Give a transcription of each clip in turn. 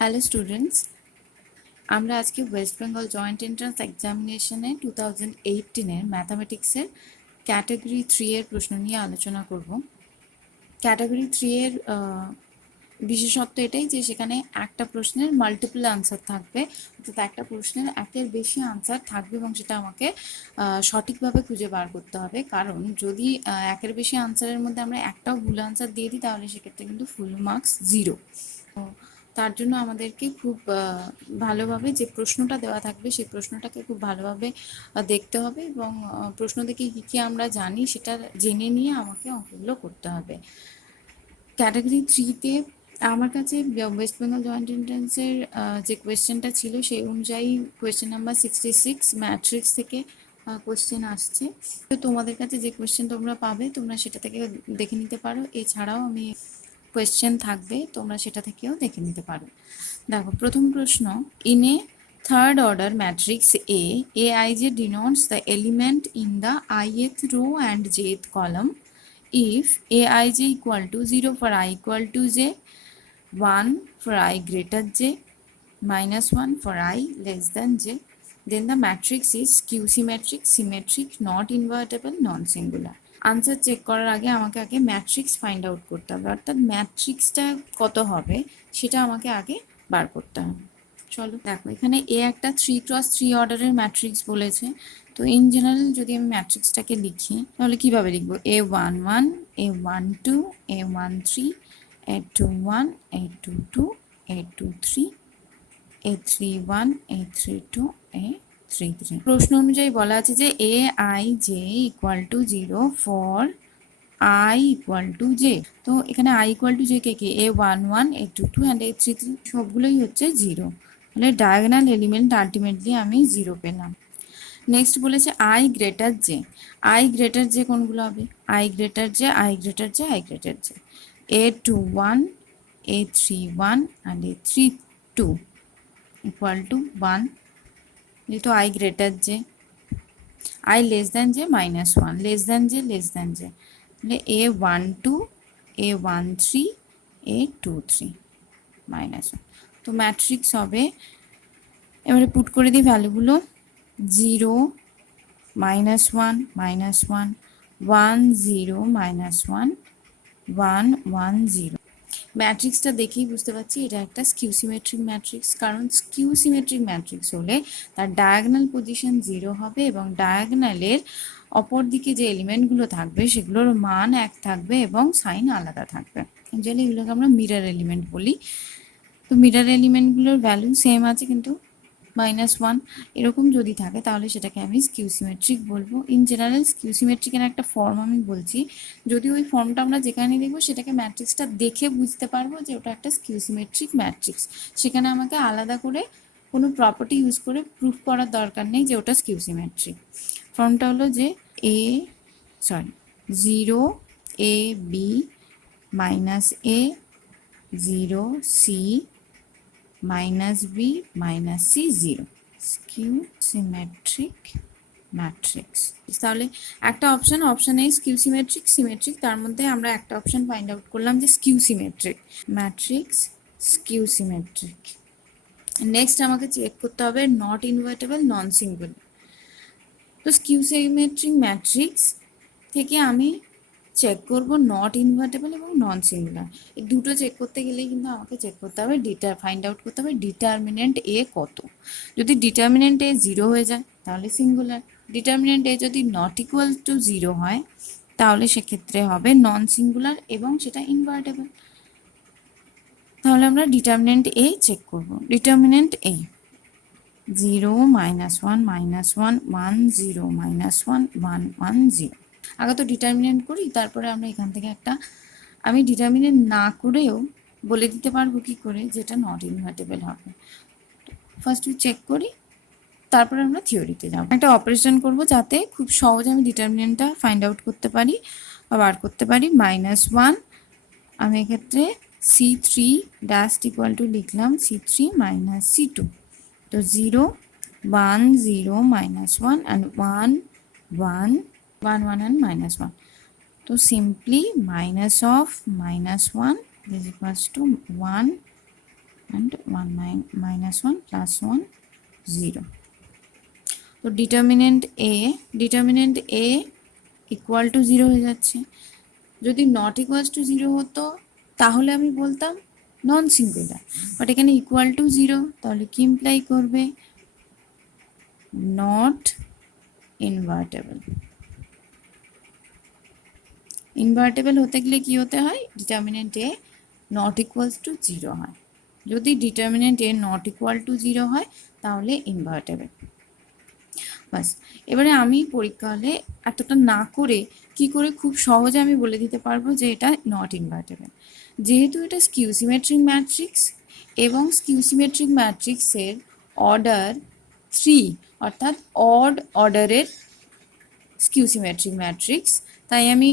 Hello students, আমরা আজকে West Bengal joint entrance এক্সামিনেশনে 2018-এর ম্যাথামেটিক্সের ক্যাটাগরি 3 এর প্রশ্ন নিয়ে আলোচনা করব। ক্যাটাগরি 3 এর বিশেষত্ব এটাই যে সেখানে একটা প্রশ্নের মাল্টিপল আনসার থাকবে, অর্থাৎ একটা প্রশ্নের একের বেশি আনসার থাকবে এবং সেটা আমাকে সঠিকভাবে খুঁজে বার করতে হবে। কারণ যদি একের বেশি আনসারের মধ্যে আমরা একটাও ভুল আনসার দিয়ে দিই তাহলে সেক্ষেত্রে কিন্তু ফুল মার্কস 0। তার জন্য আমাদেরকে খুব ভালোভাবে যে প্রশ্নটা দেওয়া থাকবে সেই প্রশ্নটাকে খুব ভালোভাবে দেখতে হবে এবং প্রশ্ন থেকে কী কী আমরা জানি সেটা জেনে নিয়ে আমাকে অঙ্কগুলো করতে হবে। ক্যাটাগরি 3-তে আমার কাছে ওয়েস্ট বেঙ্গল জয়েন্ট এন্ট্রান্সের যে কোয়েশ্চেনটা ছিল সেই অনুযায়ী কোয়েশ্চেন নাম্বার 66 ম্যাট্রিক্স থেকে কোয়েশ্চেন আসছে। তো তোমাদের কাছে যে কোয়েশ্চেন তোমরা পাবে তোমরা সেটা থেকে দেখে নিতে পারো। এছাড়াও আমি কোয়েশ্চেন থাকবে, তোমরা সেটা থেকেও দেখে নিতে পারো। দেখো, প্রথম প্রশ্ন, in a third order matrix A aij denotes the element in the ith row and jth column if aij equal to 0 for I equal to j, 1 for I greater j, minus 1 for I less than j, then the matrix is skew symmetric, symmetric, not invertible, non-singular. Answer check করার আগে আমাকে আগে matrix find out করতে হবে, অর্থাৎ ম্যাট্রিক্সটা কত হবে সেটা আমাকে আগে বার করতে হবে। চলো দেখো, এখানে এ একটা 3x3 অর্ডারের ম্যাট্রিক্স বলেছে। তো ইন জেনারেল যদি আমি ম্যাট্রিক্সটাকে লিখি তাহলে কিভাবে লিখবো? A11, A12, A13, A21, A22, A23, A31, A32, A33। প্রশ্ন অনুযায়ী বলা আছে যে aij equal to 0 for I equal to J. তো এখানে I equal to J K কি? A11, A22 অ্যান্ড A33 সবগুলোই হচ্ছে 0। তাহলে ডায়াগোনাল এলিমেন্ট আলটিমেটলি আমি 0 পেলাম। নেক্সট বলেছে I greater J. I greater J কোনগুলো হবে? I greater J, I greater J, I greater J. A21, A31 and A32 equal to 1, যেহেতু I greater J. I less than J minus 1, less than J, less than J. তাহলে A12, A13, A23 minus 1। তো matrix হবে, এবারে put করে দিই ভ্যালুগুলো, 0, -1, -1, 1, 0, -1, 1, 1, 0। ম্যাট্রিক্সটা দেখেই বুঝতে পারছি এটা একটা স্কিউ সিমেট্রিক ম্যাট্রিক্স, কারণ স্কিউ সিমেট্রিক ম্যাট্রিক্স হলে তার ডায়াগোনাল পজিশন 0 হবে এবং ডায়াগোনালের অপর দিকে যে এলিমেন্টগুলো থাকবে সেগুলোর মান 1 থাকবে এবং সাইন আলাদা থাকবে। ইউজুয়ালি এগুলোকে আমরা মিরর এলিমেন্ট বলি। তো মিরর এলিমেন্টগুলোর ভ্যালু সেম আছে কিন্তু -1 এরকম যদি থাকে তাহলে সেটাকে আমি স্কিউ সিমেট্রিক বলবো। ইন জেনারেল স্কিউ সিমেট্রিকের একটা ফর্ম আমি বলছি, যদি ওই ফর্মটা আমরা যেখানে দেখবো সেটাকে ম্যাট্রিক্সটা দেখে বুঝতে পারবো যে ওটা একটা স্কিউ সিমেট্রিক ম্যাট্রিক্স। সেখানে আমাকে আলাদা করে কোনো প্রপার্টি ইউজ করে প্রুফ করার দরকার নেই যে ওটা স্কিউ সিমেট্রিক। ফর্মটা হলো যে 0 a b -a 0 c -b -c 0 skew symmetric matrix. তাহলে একটা option A skew symmetric, symmetric, তার মধ্যে আমরা একটা অপশন ফাইন্ড আউট করলাম যে skew symmetric matrix, skew symmetric. Next আমাকে চেক করতে হবে নট ইনভার্টেবল, নন সিঙ্গুলার। তো স্কিউ সিমেট্রিক ম্যাট্রিক্স থেকে আমি চেক করব নট ইনভার্টেবল এবং নন সিঙ্গুলার। এই দুটো চেক করতে গেলেই কিন্তু আমাকে চেক করতে হবে ফাইন্ড আউট করতে হবে ডিটারমিনেন্ট এ কত। যদি ডিটারমিনেন্ট এ 0 হয়ে যায় তাহলে সিঙ্গুলার, ডিটারমিনেন্ট এ যদি নট ইকুয়াল টু 0 হয় তাহলে সেক্ষেত্রে হবে নন সিঙ্গুলার এবং সেটা ইনভার্টেবল। তাহলে আমরা ডিটারমিনেন্ট এ চেক করব। ডিটারমিনেন্ট এ 0, -1, -1, 1, 0, -1, 1, 1, 0। আগে তো ডিটারমিনেন্ট করি, তারপরে আমরা এখান থেকে একটা, আমি ডিটারমিনেন্ট না করেও বলে দিতে পারবো কি করে যেটা নট ইনভার্টেবল হবে। ফার্স্ট চেক করি, তারপরে আমরা থিওরিতে যাব। একটা অপারেশন করব যাতে খুব সহজে আমি ডিটারমিনেন্টটা ফাইন্ড আউট করতে পারি বা বার করতে পারি। -1 আমি এক্ষেত্রে C3 ড্যাশ ইকুয়াল টু লিখলাম C3 -C2। তো 0, 1, 0, -1 and 1, 1, 1, 1 and -1. So simply minus of -1 is equals to 1 and 1 minus 1 plus 1 0. তো ডিটারমিনেন্ট এ ইকুয়াল টু 0 হয়ে যাচ্ছে। যদি নট ইকুয়ালস টু 0 হতো তাহলে আমি বলতাম নন সিঙ্গুলার, বাট এখানে ইকুয়াল টু 0, তাহলে কি ইমপ্লাই করবে? Not invertible. ইনভার্টেবল হতে গেলে কি হতে হয়? Determinant A not equals to 0 হয়। যদি determinant A not equal to 0 হয় তাহলে ইনভার্টেবল। বাস, এবারে আমি পরীক্ষা হলে এতটা না করে কি করে খুব সহজে আমি বলে দিতে পারবো যে এটা নট ইনভার্টেবল। যেহেতু এটা স্কিউ সিমেট্রিক ম্যাট্রিক্স এবং স্কিউ সিমেট্রিক ম্যাট্রিক্সের অর্ডার 3, অর্থাৎ অড অর্ডারের স্কিউ সিমেট্রিক ম্যাট্রিক্স, তাই আমি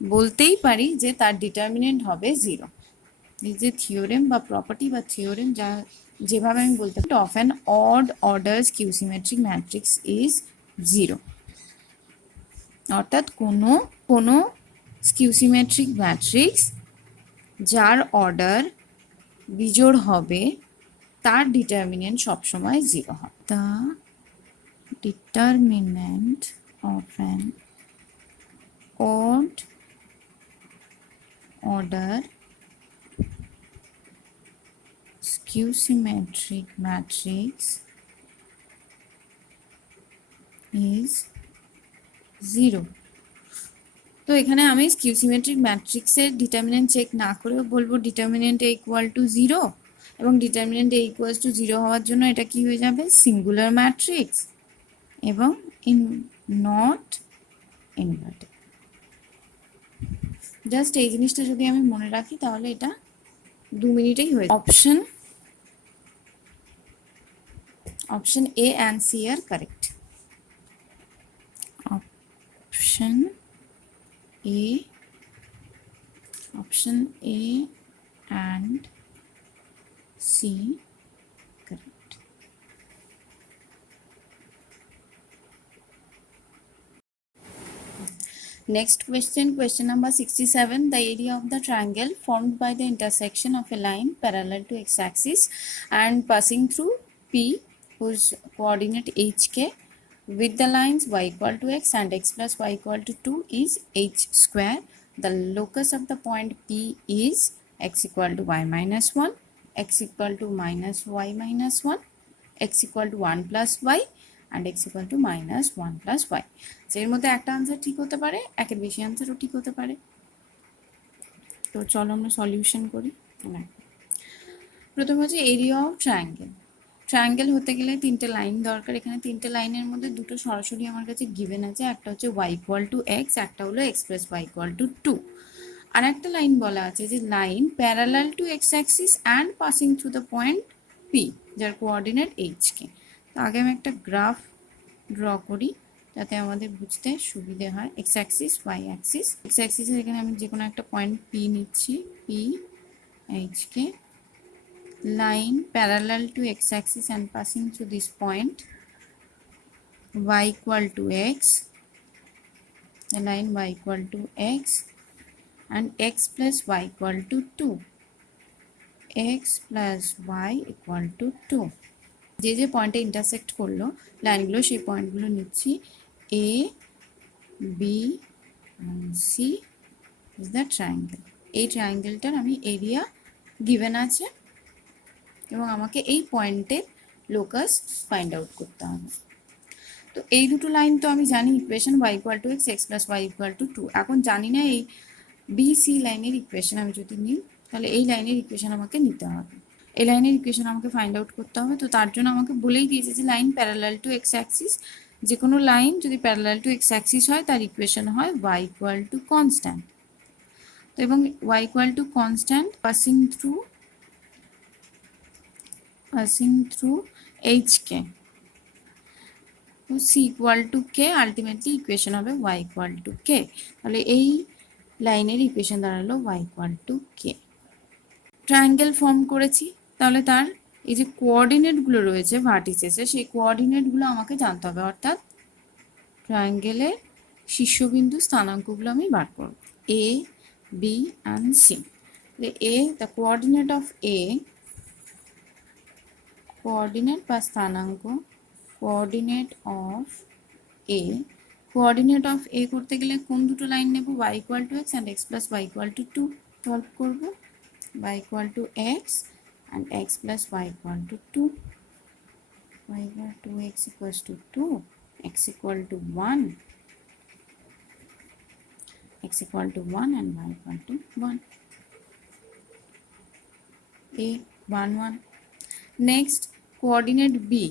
বলতেই পারি যে তার ডিটারমিনেন্ট হবে 0। এই যে থিওরেম বা প্রপার্টি বা থিওরেম যা যেভাবে আমি বলতে পারি, of an odd order skew symmetric matrix is 0। অর্থাৎ কোনো স্কিউ সিমেট্রিক ম্যাট্রিক্স যার অর্ডার বিজোড় হবে তার ডিটারমিনেন্ট সবসময় 0 হবে। The determinant of an odd order skew symmetric matrix is 0. তো এখানে আমি স্কিউ সিমেট্রিক ম্যাট্রিক্সের ডিটারমিনেন্ট চেক না করেও বলবো ডিটারমিনেন্ট এ ইকুয়াল টু 0, এবং ডিটারমিনেন্ট এ ইকুয়াল টু 0 হওয়ার জন্য এটা কি হয়ে যাবে? সিঙ্গুলার ম্যাট্রিক্স এবং নট ইনভার্টেড। জাস্ট এই জিনিসটা যদি আমি মনে রাখি তাহলে এটা 2 মিনিটেই হয়ে যাবে। Option A and C are correct. Option A and C correct. Next question number 67. The area of the triangle formed by the intersection of a line parallel to x-axis and passing through P, whose coordinate hk, with the lines y equal to x and x plus y equal to 2 is h square. The locus of the point P is x equal to y minus 1, x equal to minus y minus 1, x equal to 1 plus y and x equal to minus 1 plus y. এর মধ্যে একটা answer ঠিক হতে পারে, একের বেশি আনসারও ঠিক হতে পারে। তো চলো আমরা সলিউশন করি। প্রথম হচ্ছে এরিয়া অফ ট্রায়াঙ্গেল। ট্রায়াঙ্গেল হতে গেলে 3টে লাইন দরকার। এখানে 3টে লাইনের মধ্যে দুটো সরাসরি আমার কাছে গিভেন আছে, একটা হচ্ছে y ইকুয়াল টু এক্স, একটা হলো x plus y equal to 2। আর একটা লাইন বলা আছে যে line parallel to x Axis and passing through the point P, যার কোঅর্ডিনেট hk। তো আগে আমি একটা গ্রাফ ড্র করি যাতে আমাদের বুঝতে সুবিধে হয়। X axis, Y axis. X অ্যাক্সিসের এখানে আমি যে কোনো একটা পয়েন্ট P নিচ্ছি, P hk, line parallel to x-axis and passing through this point, y equal to x, the line y equal to x and x plus y equal to 2, x plus y equal to 2। যে পয়েন্টে intersect করলো লাইনগুলো সেই পয়েন্টগুলো নিচ্ছি, A, B and C is the triangle। এই ট্রায়াঙ্গেলটার আমি area given আছে এবং আমাকে এই পয়েন্টের লোকাস ফাইন্ড আউট করতে হবে। তো এই দুটো লাইন তো আমি জানি equation y equal to x, x plus Y equal to 2। এখন জানি না এই বি সি লাইনের ইকুয়েশন আমি যদি নিই তাহলে এই লাইনের ইকুয়েশন আমাকে নিতে হবে, এই লাইনের ইকুয়েশন আমাকে ফাইন্ড আউট করতে হবে। তো তার জন্য আমাকে বলেই দিয়েছে যে line parallel to x Axis, যে কোনো লাইন যদি প্যারালাল টু এক্স অ্যাক্সিস হয় তার ইকুয়েশন হয় y ইকুয়াল টু কনস্ট্যান্ট। তো এবং y equal to constant passing through hk, c equal to k, ultimately equation হবে y equal to k। তাহলে এই লাইনের ইকুয়েশন দাঁড়ালো y equal to k। Triangle form করেছি, তাহলে তার এই যে কোঅর্ডিনেটগুলো রয়েছে ভার্টিসেসে, সেই কোঅর্ডিনেটগুলো আমাকে জানতে হবে, অর্থাৎ ট্রায়াঙ্গেলের শীর্ষবিন্দু স্থানাঙ্কগুলো আমি বার করব, a, b and c। The coordinate of a coordinate বা স্থানাঙ্ক coordinate of A, coordinate of A করতে গেলে কোন দুটো লাইন নেব, y equal to X and X plus Y equal to 2 solve করবো, y equal to X and X plus Y equal to 2, y equal to x equals to 2, x equal to 1, x equal to 1 and y equal to 1, a 1 1. Next coordinate B,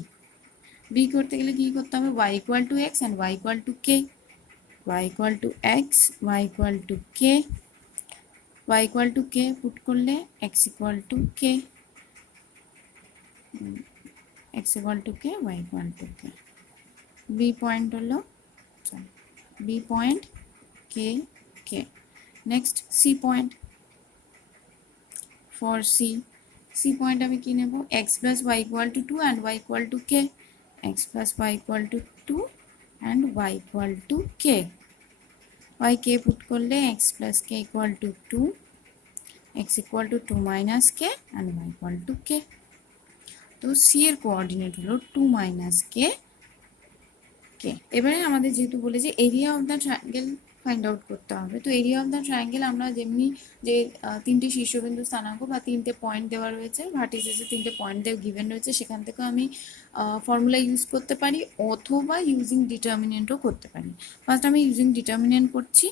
B করতে গেলে কি করতে হবে, y equal to X and y equal to K, y equal to X y equal to K, y equal to K put করলে x equal to K, x equal to K y equal to K, B point হলো B point K K. Next C point, for C, C point আমি কি নেব, X plus Y equal to 2 and Y equal to K, X plus Y equal to 2 and Y equal to K, Y K put করলে X plus K equal to 2, X equal to 2 minus K and Y equal to K. তো C এর coordinate হলো 2 minus K কে। এবারে আমাদের যেহেতু বলেছে area of the triangle find out করতে হবে, তো এরিয়া অফ দ্য ট্রায়াঙ্গেল আমরা যেমনি যে তিনটে শীর্ষবিন্দু স্থানাঙ্ক বা তিনটে পয়েন্ট দেওয়া রয়েছে, ভার্টিসেসে তিনটে পয়েন্ট দেওয়া গিভেন রয়েছে, সেখান থেকে আমি ফর্মুলা ইউজ করতে পারি অথবা ইউজিং ডিটারমিনেন্টও করতে পারি। ফার্স্ট আমি ইউজিং ডিটারমিনেন্ট করছি,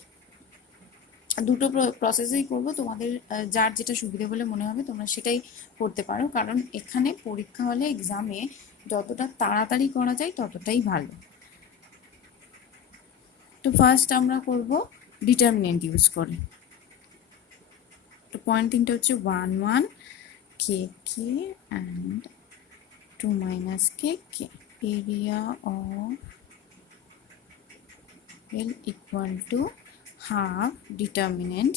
দুটো প্রসেসেই করব, তোমাদের যার যেটা সুবিধে বলে মনে হবে তোমরা সেটাই করতে পারো, কারণ এখানে পরীক্ষা হলে এক্সামে যতটা তাড়াতাড়ি করা যায় ততটাই ভালো। তো ফার্স্ট আমরা করব ডিটারমিনেন্ট ইউজ করে। তো পয়েন্ট তিনটা হচ্ছে 1 1 K K and 2 minus K K, area of L equal to half determinant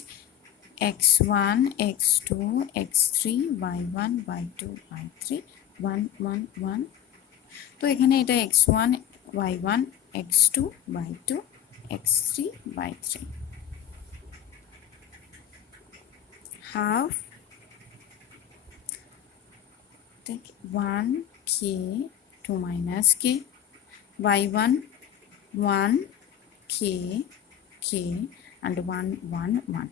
x1 x2 x3 y1 y2 y3 1 1 1। তো এখানে এটা x1 y1 x2 y2 x3 y3, half 1 k 2 minus k, y1 1 k k and 1 1 1,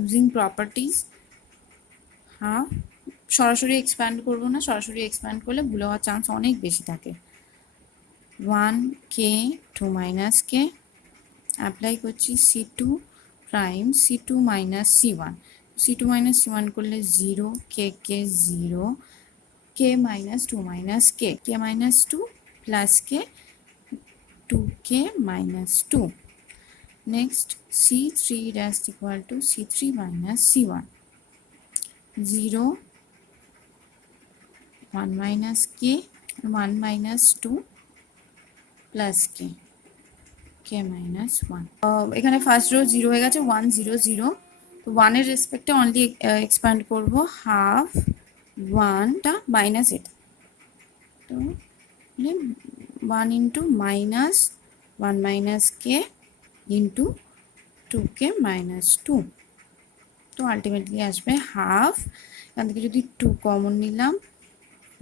using properties half, সরাসরি expand করবো না, সরাসরি expand করলে ভুল হওয়ার চান্স অনেক বেশি থাকে। 1 k 2 minus k, অ্যাপ্লাই করছি c2 prime c2 minus c1, c2 minus c1 করলে 0 k k 0 k minus 2 minus k minus 2 plus k 2k minus 2। Next c3 dash equal to c3 minus c1, 0 1 minus k 1 minus 2 plus k minus 1। এখানে first row 0 হয়ে গেছে, 1 0 0, তো 1 এর রেসপেক্টে only expand করব, half 1টা minus এটা, তো 1 into minus 1 minus কে into 2k minus 2, তো ultimately আসবে হাফ। এখান থেকে যদি 2 কমন নিলাম,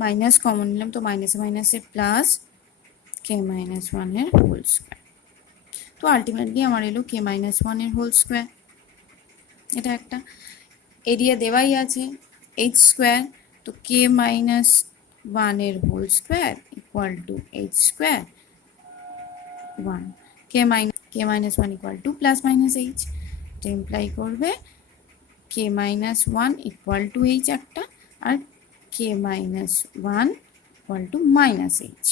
মাইনাস কমন নিলাম, তো মাইনাসে মাইনাসে প্লাস কে মাইনাস 1 এর হোল স্কোয়ার, তো আলটিমেটলি আমার এলো কে মাইনাস 1 এর হোল স্কোয়ার। এটা একটা এরিয়া দেওয়াই আছে এইচ স্কোয়ার, তো কে মাইনাস 1 এর whole square equal to H square 1, K minus 1 equal to plus minus H, এটা ইমপ্লাই করবে K minus 1 equal to H একটা, আর K minus 1 equal to minus H.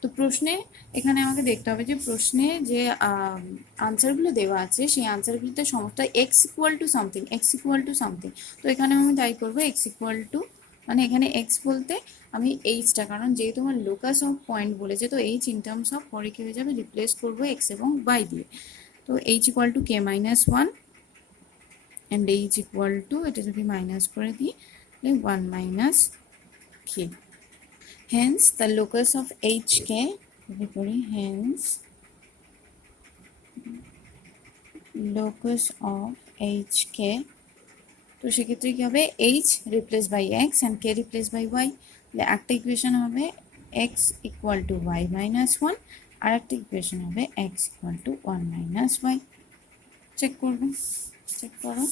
তো প্রশ্নে এখানে আমাকে দেখতে হবে যে প্রশ্নে যে আনসারগুলো দেওয়া আছে সেই আনসারগুলোতে সমস্ত x equal to something, x equal to something, তো এখানে আমি তাই করবো এক্স ইকুয়াল টু, মানে এখানে এক্স বলতে আমি এইচটা, কারণ যেহেতু আমার লোকাস অফ পয়েন্ট বলেছে, তো এইচ ইন টার্মস অফ পরে কি হয়ে যাবে, রিপ্লেস করবো এক্স এবং ওয়াই দিয়ে, তো H equal to K minus 1 and H equal to, এটা যদি মাইনাস করে দিই 1 minus K. Hence the locus of HK, hence locus of HK তো সেক্ষেত্রে কী হবে, H replace by X and K replace by Y. তাহলে একটা ইকুয়েশন হবে X equal to Y minus one, আর একটা ইকুয়েশন হবে X equal to one minus Y. Check করবো, চেক করো,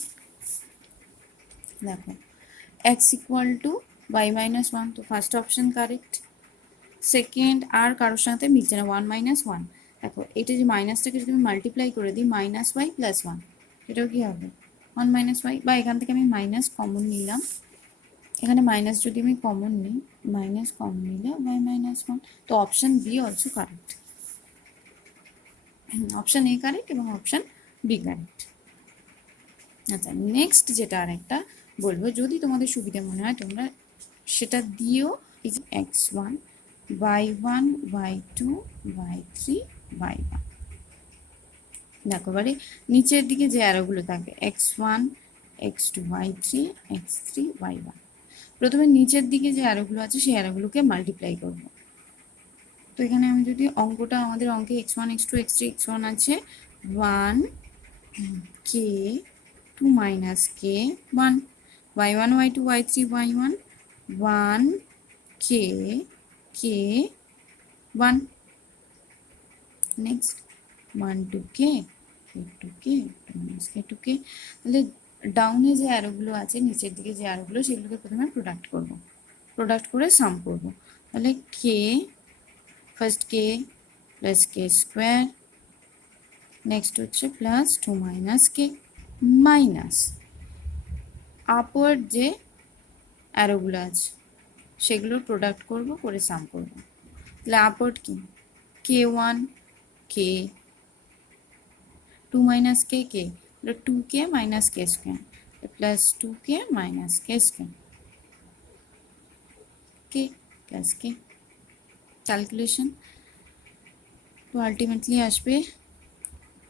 দেখো X equal to Y minus one, তো ফার্স্ট অপশন কারেক্ট। সেকেন্ড আর কারোর সাথে মিলছে না, ওয়ান মাইনাস ওয়ান। দেখো এটা যে মাইনাসটাকে যদি আমি মাল্টিপ্লাই করে দিই মাইনাস ওয়াই প্লাস ওয়ান, এটাও কি হবে ওয়ান মাইনাস ওয়াই। বা এখান থেকে আমি মাইনাস কমন নিলাম, এখানে মাইনাস যদি আমি কমন নিই, মাইনাস কমন নিলে ওয়াই মাইনাস ওয়ান। তো option B also correct, option A correct এবং অপশান বি কারেক্ট। আচ্ছা নেক্সট যেটা আরেকটা বলবো, যদি তোমাদের সুবিধা মনে হয় তোমরা সেটা দিয়েও, এই যে x one Y one Y two Y three Y one, দেখো এবারে নিচের দিকে যে অ্যারোগুলো থাকবে x one x two Y three x three Y one, প্রথমে নিচের দিকে যে অ্যারোগুলো আছে সেই অ্যারোগুলোকে মাল্টিপ্লাই করব। তো এখানে আমি যদি অঙ্কটা, আমাদের অঙ্কে X one x two X three X one আছে one K two minus K one, Y one Y two Y three Y one one K K one, next one two K two K two minus K two K. তাহলে ডাউনে যে অ্যারোগুলো আছে, নিচের দিকে যে অ্যারোগুলো, সেগুলোকে প্রথমে প্রোডাক্ট করব, প্রোডাক্ট করে সাম করব। তাহলে কে ফার্স্ট কে প্লাস কে স্কোয়ার, নেক্সট হচ্ছে প্লাস টু মাইনাস কে মাইনাস আপওয়ার্ড যে অ্যারোগুলো আছে সেগুলোর প্রোডাক্ট করব, করে সাম করব। তাহলে আপওয়ার্ড কি, কে ওয়ান কে टू माइनस के मतलब टू के माइनस के स्क्वायर प्लस टू के माइनस के स्क्वायर के प्लस के कैलकुलेशन। तो अल्टीमेटली आसबे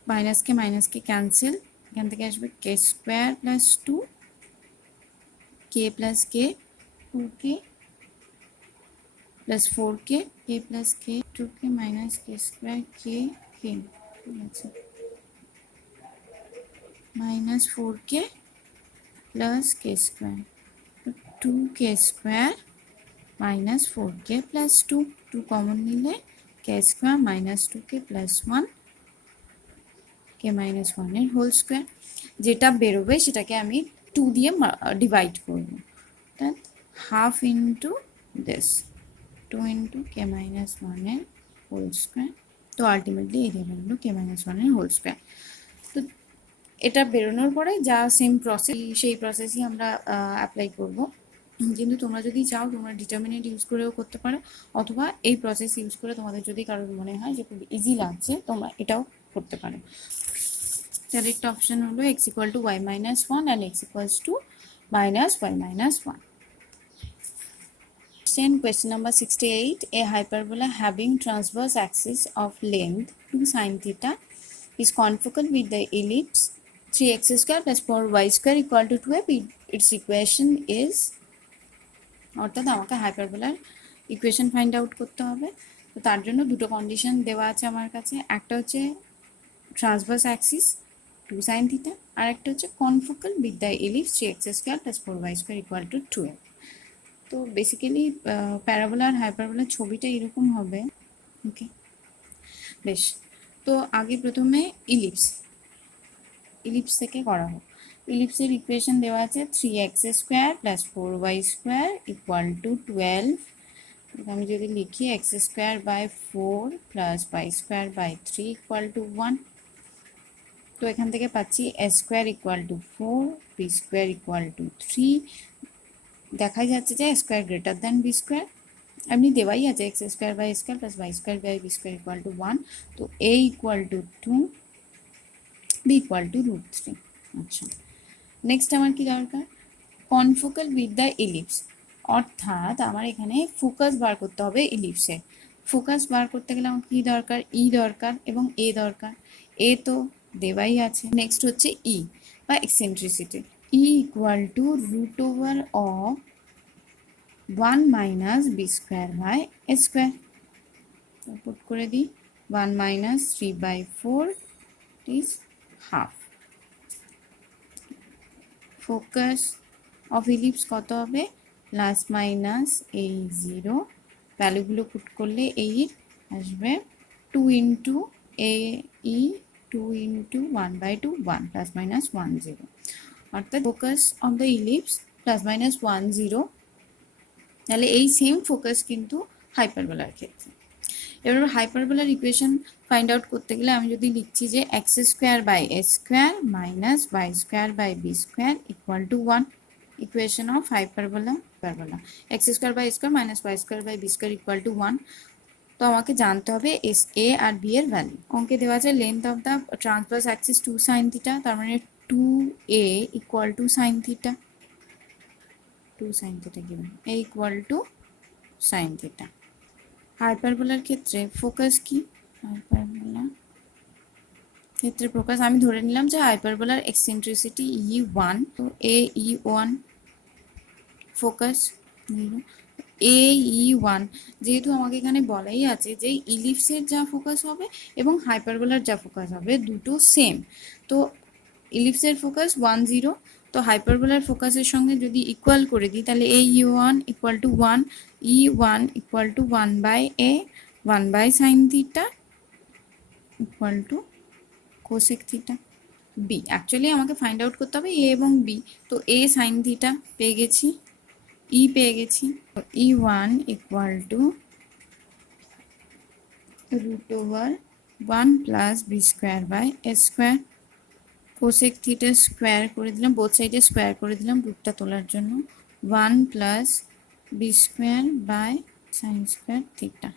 माइनस के कैंसिल, एखान থেকে আসবে के square plus two k plus के टू के प्लस फोर के प्लस के टू के माइनस के स्क्वायर के माइनस फोर के प्लस के स्क्वायर, टू के स्क्वायर माइनस फोर के प्लस टू, टू कमन निले k square minus two k plus one k minus one एर होल स्क्वायर। যেটা বেরোবে সেটাকে আমি টু দিয়ে ডিভাইড করব, অর্থাৎ half into this two into k minus one এর হোল স্কোয়ার। তো আলটিমেটলি এরিয়া বেরোলো কে মাইনাস ওয়ান এর হোল স্কোয়ার। তো এটা বেরোনোর পরে যা সেম প্রসেস, সেই প্রসেসই আমরা অ্যাপ্লাই করব। কিন্তু তোমরা যদি চাও তোমরা ডিটারমিনেন্ট ইউজ করেও করতে পারো, অথবা এই প্রসেস ইউজ করে তোমাদের যদি কারোর মনে হয় যে খুব ইজি লাগছে তোমরা এটাও করতে পারো। কারেক্ট অপশন হলো x equal to Y minus one and x equals to minus y minus one. Question number 68. A hyperbola having transverse axis of length 2 sin theta is confocal with the ellipse 3x square plus 4y square equal to 12. Its equation is, অর্থাৎ আমাকে হাইপারবোলার equation find out করতে হবে। তো তার জন্য দুটো condition দেওয়া আছে আমার কাছে, একটা হচ্ছে ট্রান্সভার্স অ্যাক্সিস 2 sin থিটা, আর একটা হচ্ছে confocal with the ellipse 3x square plus 4y square equal to 12। তো বেসিক্যালি প্যারাবোলা আর হাইপারবোলার ছবিটা এরকম হবে। ওকে বেশ, তো আগে প্রথমে ইলিপস থেকে করা হোক। ইলিপসের ইকুয়েশন দেওয়া আছে 3x square plus 4y square equal to 12। আমি যদি লিখি x square by 4 plus y square by 3 equal to 1। তো এখান থেকে পাচ্ছি a square equal to 4 b square equal to 3। দেখাই যাচ্ছে যে square greater than b square, এমনি দেওয়াই আছে x square by square plus y square by b square equal to 1। তো a equal to 2, B equal to √3। আচ্ছা next আমার কি দরকার, কনফোকাল উইথ দ্য ইলিপস, অর্থাৎ আমার এখানে ফোকাস বার করতে হবে ইলিপসে। ফোকাস বার করতে গেলে আমার কি দরকার, ই দরকার এবং এ দরকার। এ তো দেওয়াই আছে, নেক্সট হচ্ছে ই বা এক্সেন্ট্রিসিটি। ই ইকুয়াল টু √ওভার of 1 minus b square by a square. Put করে দিই 1 মাইনাস 3/4 is half. Focus of ellipse কত হবে, প্লাস মাইনাস এই 0, ভ্যালুগুলো পুট করলে 8 আসবে, 2 ইন্টু এ ই 2 ইন্টু 1/2 1 প্লাস মাইনাস 1 0, অর্থাৎ focus of the ellipse plus minus 1 0। তাহলে এই সেম ফোকাস কিন্তু হাইপারবোলার ক্ষেত্রে। এবার হাইপারবোলার ইকুয়েশন ফাইন্ড আউট করতে গেলে আমি যদি লিখছি যে x square by a square minus y square by b square equal to 1, equation of hyperbola x square by square minus y square by b square equal to 1। তো আমাকে জানতে হবে এস এ আর বি এর ভ্যালু। অঙ্কে দেওয়া আছে length of the transverse axis 2 sine theta, তার মানে 2a equal to sine theta, 2 sine theta given, a equal to sine theta. হাইপারবোলার ক্ষেত্রে ফোকাস কি, হাইপারবোলা ক্ষেত্রে ফোকাস আমি ধরে নিলাম যে হাইপারবোলার এক্সেন্ট্রিসিটি E1, তো AE1 ফোকাস 0, AE1 যেহেতু আমাকে এখানে বলাই আছে যে ইলিপসের যা ফোকাস হবে এবং হাইপারবোলার যা ফোকাস হবে দুটো সেম, তো ইলিপসের ফোকাস 1 0, তো হাইপারবোলার ফোকাসের সঙ্গে যদি ইকুয়াল করে দিই তাহলে AE1 equal to 1, E1 equal to 1 by A 1 by sine theta equal to cosec theta. B actually আমাকে ফাইন্ড আউট করতে হবে এ এবং বি, তো এ সাইন থিটা পেয়ে গেছি, ই পেয়ে গেছি, E1 equal to √1 plus b square by a square, cosec theta square করে দিলাম, বোথ সাইডে স্কোয়ার করে দিলাম রুটটা তোলার জন্য, 1 plus b square by sine square theta,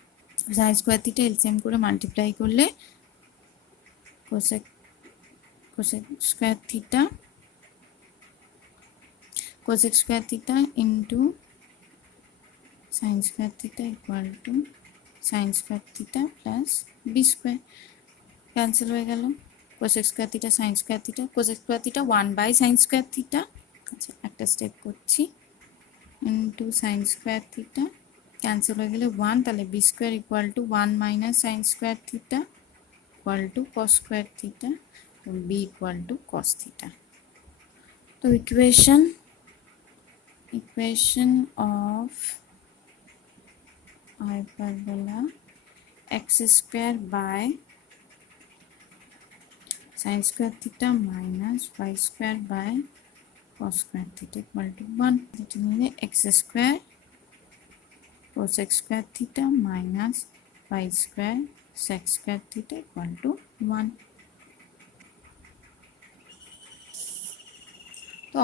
sine square theta LCM করে মাল্টিপ্লাই করলে cosec square theta, cosec square theta into sine square theta equal to sine square theta plus b square, cancel হয়ে গেল, cosec square theta sine square theta, cosec square theta 1 by sine square theta, আচ্ছা একটা step করছি, into sine square theta, cancel হয়ে গেলে 1, তাহলে b square equal to 1 minus sine square theta equal to cos square theta, B equal to cos theta. তো equation of hyperbola x square by sin square theta minus y square by cos square theta equal to 1, যেটা নিলে x square cos x square theta minus y square sec square theta equal to 1। তো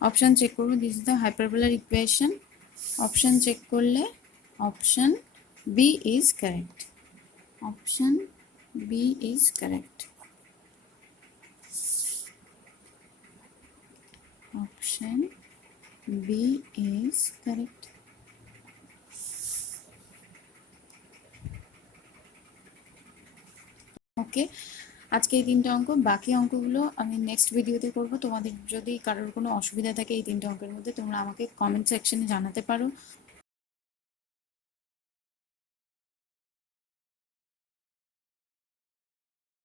option check করবো, this is the হাইপারবোলার equation, option check করলে option B is correct, option B is correct, option B is correct। ওকে, আজকে এই 3টে অঙ্ক, বাকি অঙ্কগুলো আমি নেক্সট ভিডিওতে করব। তোমাদের যদি কারোর কোনো অসুবিধা থাকে এই 3টে অঙ্কের মধ্যে তোমরা আমাকে কমেন্ট সেকশনে জানাতে পারো,